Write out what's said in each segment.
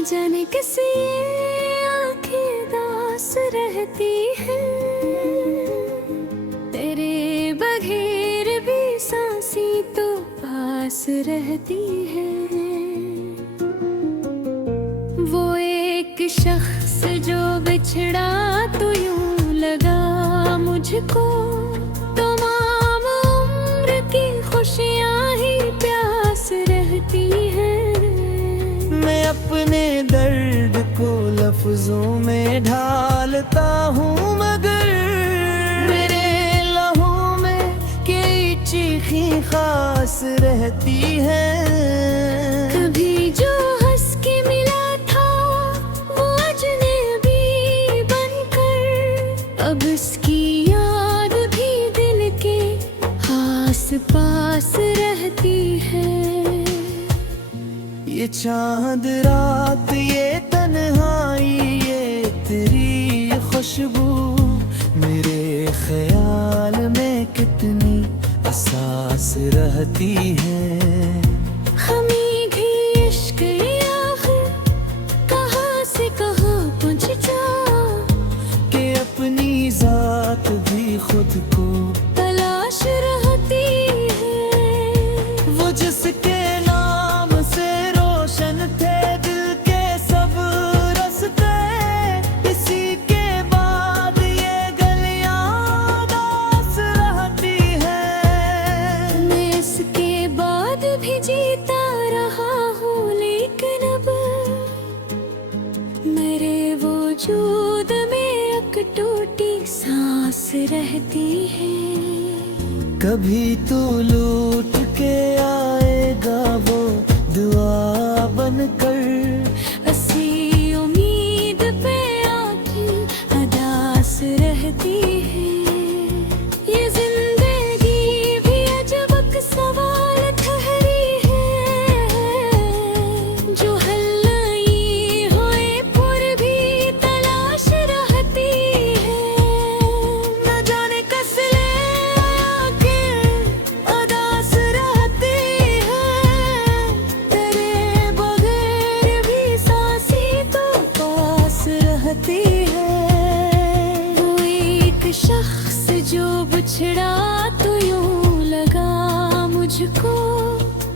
जाने किसी आंखें दास रहती है, तेरे बगैर भी सांसी तो पास रहती है। वो एक शख्स जो बिछड़ा तो यूं लगा मुझको, तमाम उम्र की खुशियां ही प्यास रहती हैं। मैं अपने दर्द को लफ्जों में ढालता हूँ, मगर मेरे लहू में कई चीखें खास रहती है। कभी जो हंस के मिला था वो अजनबी बनकर, अब उसकी याद भी दिल के आस पास रहती है। ये चांद रात, ये तन्हाई, ये तेरी खुशबू मेरे ख्याल में कितनी एहसास रहती है। हमें भी इश्क आखिर कहाँ से कहाँ पहुँच जा, कि अपनी जात भी खुद को तलाश रहती है। वो जिसके नाम से रोशन थे दिल के सब रस्ते, इसी के बाद ये गलियां उदास रहती है। मैं इसके बाद भी जीता रहा हूँ, लेकिन अब मेरे वजूद में एक टूटी सांस रहती है। कभी तू लूट के आएगा वो दुआ बनकर, ऐसी उम्मीद पे आँखें अदास रहती है। ये जिंदगी भी अजब एक सवाल ठहरी है, जो हल नहीं हुए फिर भी तलाश रहती है। न जाने कस ले आके उदास रहती है, तेरे बगैर भी सांसी तो पास रहती है। वो एक शख्स जो बिछड़ा तो यूं लगा मुझको,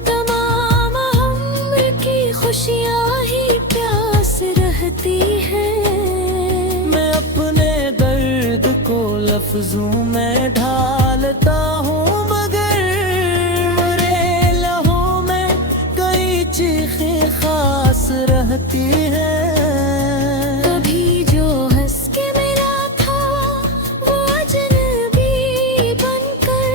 तमाम उम्र की खुशियां ही प्यास रहती हैं। मैं अपने दर्द को लफ्जों में ढालता हूँ, मगर मेरे लहू में कई चीखें खास रहती हैं। कभी जो हंस के मिला था वो अजनबी बनकर,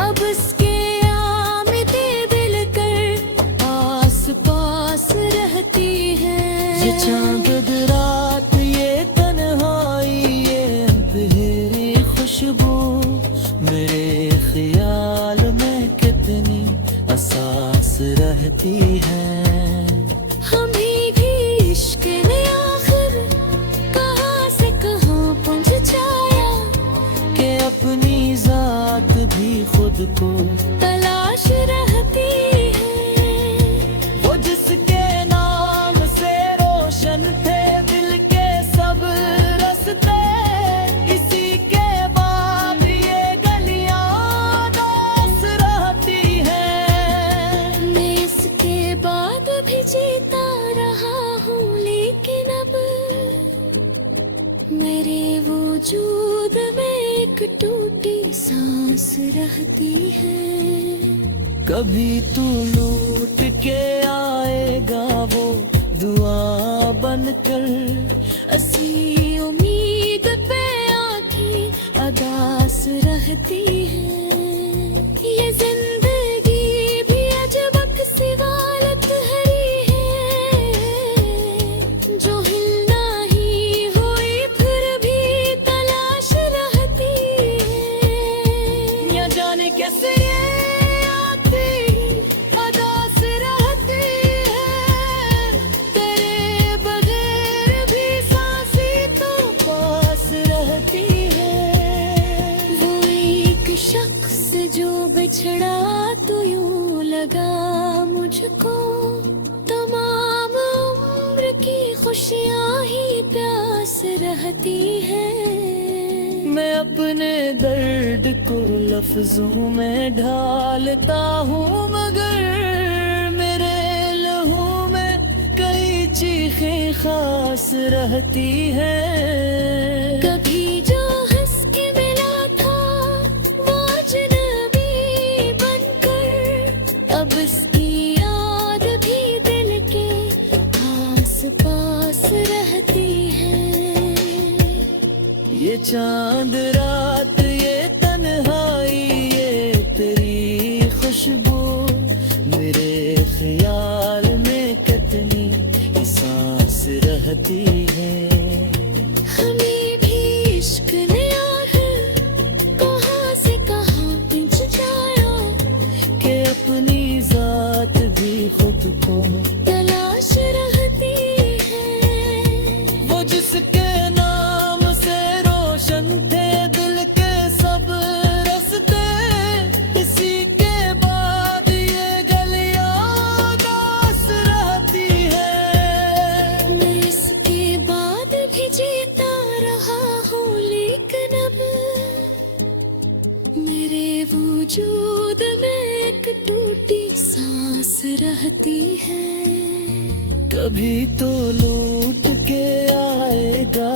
अब उसके आमदे दिल कर आस पास रहती है। ये चांद रात, ये तन्हाई, ये अंधेरी खुशबू मेरे ख्याल में कितनी एहसास रहती है। हमें भी इश्क ने आखिर कहाँ से कहाँ पहुँच जाया, कि अपनी जात भी खुद को तलाश रहती है। वो जिसके नाम से रोशन थे दिल के सब रस्ते, इसी के बाद ये गलियां उदास रहती हैं। मैं इसके बाद भी जीता रहा हूँ, लेकिन अब मेरे वजूद में एक टूटी सांस रहती है। कभी तू लूट के आएगा वो दुआ बनकर, ऐसी उम्मीद पे आँखें अदास रहती हैं। ये जिंदगी भी अजब एक सवाल ठहरी है, जो हिलना ही हुई फिर भी तलाश रहती है। या जाने कैसे ये आती उदास रहती है, तेरे बगैर भी सांसी तो पास रहती है। वो एक शख्स जो बिछड़ा खुशियाँ ही प्यास रहती हैं। मैं अपने दर्द को लफ्जों में ढालता हूँ, मगर मेरे लहू में कई चीखें खास रहती हैं। कभी जो हंस के मिला था वो अजनबी बनकर, अब इसकी याद भी दिल के आस पास रहती है। ये चांद रात, ये तन्हाई, ये तेरी खुशबू, मेरे ख्याल में कितनी सांस रहती है। हमें भी इश्क ने आखिर कहाँ से कहाँ पहुँच जाया, कि अपनी जात भी खुद को तलाश रहती है। वो जिसके नाम से रोशन थे दिल के सब रस्ते, इसी के बाद ये गलियां उदास रहती है। मैं इसके बाद भी जीता रहा हूँ, लेकिन अब मेरे वजूद में एक टूटी सांस रहती है। कभी तो लूट के आएगा